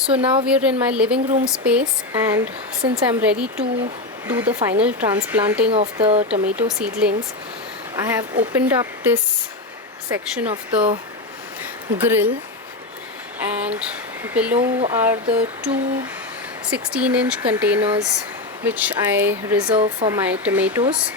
So now we are in my living room space, and since I'm ready to do the final transplanting of the tomato seedlings, I have opened up this section of the grill, and below are the two 16-inch containers which I reserve for my tomatoes.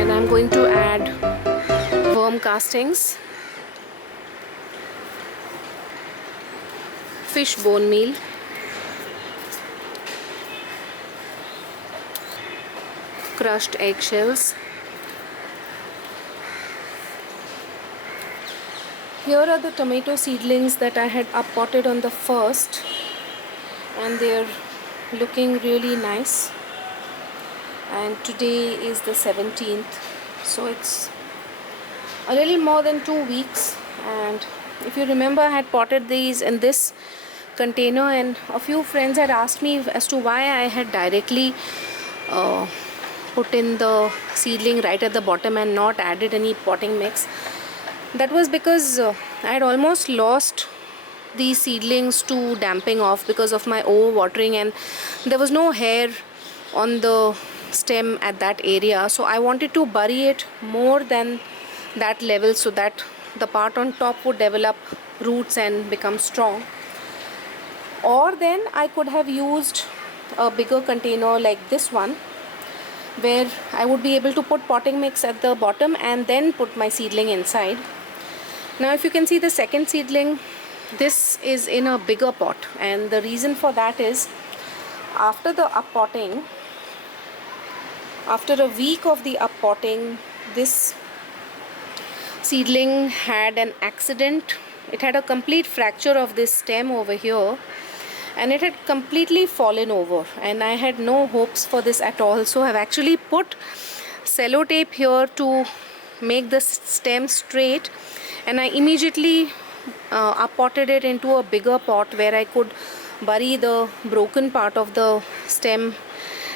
And I'm going to add worm castings, fish bone meal, crushed eggshells. Here are the tomato seedlings that I had uppotted on the first, and they're looking really nice. And today is the 17th, so it's a little more than 2 weeks. And if you remember, I had potted these in this container, and a few friends had asked me as to why I had directly put in the seedling right at the bottom and not added any potting mix. That was because I had almost lost these seedlings to damping off because of my overwatering, and there was no hair on the stem at that area, so I wanted to bury it more than that level so that the part on top would develop roots and become strong. Or then I could have used a bigger container like this one, where I would be able to put potting mix at the bottom and then put my seedling inside. Now if you can see the second seedling, this is in a bigger pot, and the reason for that is after the uppotting, after a week of the uppotting, this seedling had an accident. It had a complete fracture of this stem over here, and it had completely fallen over, and I had no hopes for this at all. So I've actually put sellotape here to make the stem straight, and I immediately uppotted it into a bigger pot where I could bury the broken part of the stem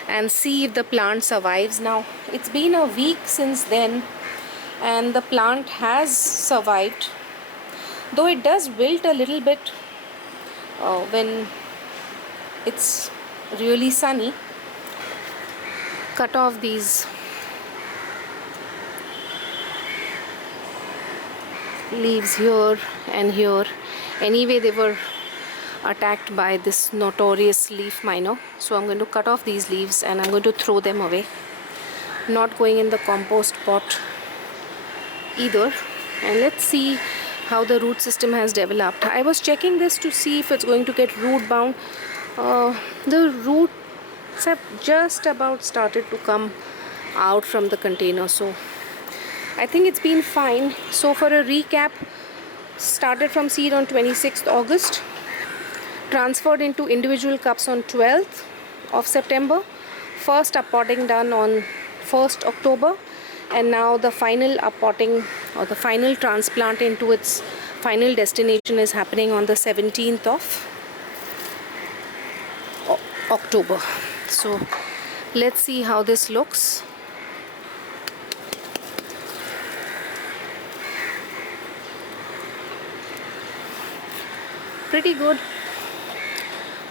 and see if the plant survives. Now it's been a week since then, and the plant has survived, though it does wilt a little bit when it's really sunny. Cut off these leaves here and here. Anyway, they were attacked by this notorious leaf miner, so I'm going to cut off these leaves and I'm going to throw them away. Not going in the compost pot either. And let's see how the root system has developed. I was checking this to see if it's going to get root bound. The roots have just about started to come out from the container, so I think it's been fine. So for a recap, started from seed on 26th August, transferred into individual cups on 12th of September, first uppotting done on 1st October, and now the final uppotting or the final transplant into its final destination is happening on the 17th of October. So let's see how this looks. Pretty good,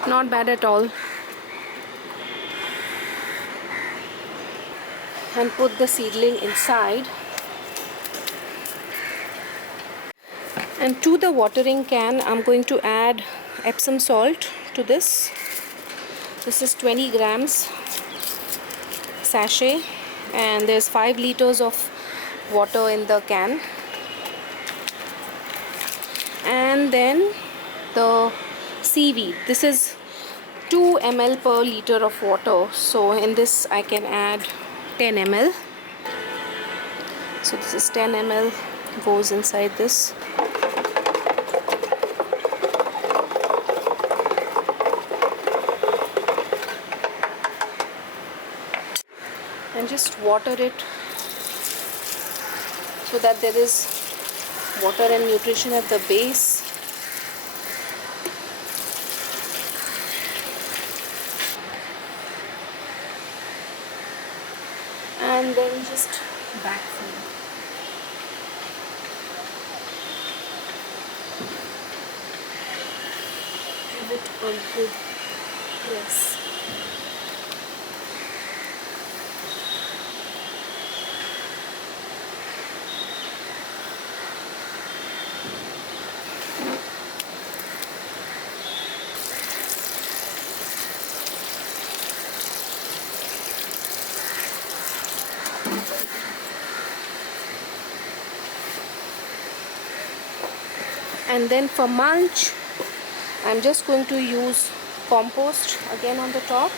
not bad at all. And put the seedling inside. And to the watering can, I'm going to add Epsom salt to this. This is 20 grams sachet, and there's 5 liters of water in the can. And then the seaweed. This is 2 ml per liter of water. So in this I can add 10 ml. So this is 10 ml goes inside this. And just water it so that there is water and nutrition at the base. And then just backfill. Give it a good press. And then for mulch, I'm just going to use compost again on the top.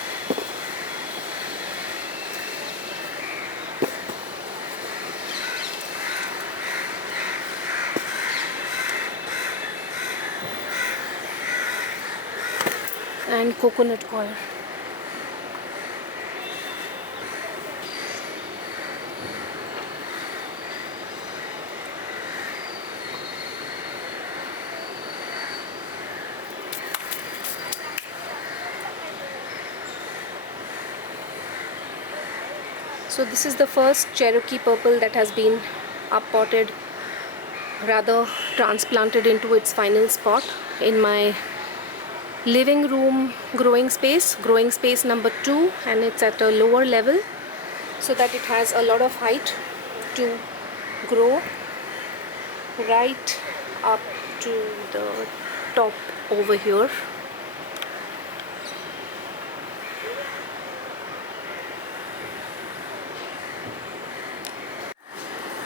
And coconut coir. So this is the first Cherokee Purple that has been up-potted, rather transplanted into its final spot in my living room growing space number 2, and it's at a lower level so that it has a lot of height to grow right up to the top over here.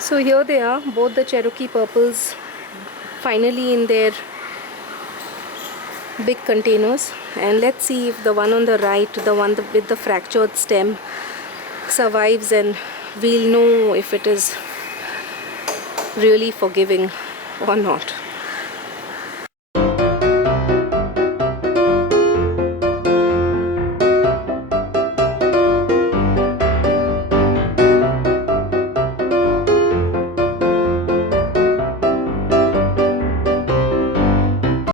So here they are, both the Cherokee Purples finally in their big containers. And let's see if the one on the right, the one with the fractured stem, survives, and we'll know if it is really forgiving or not.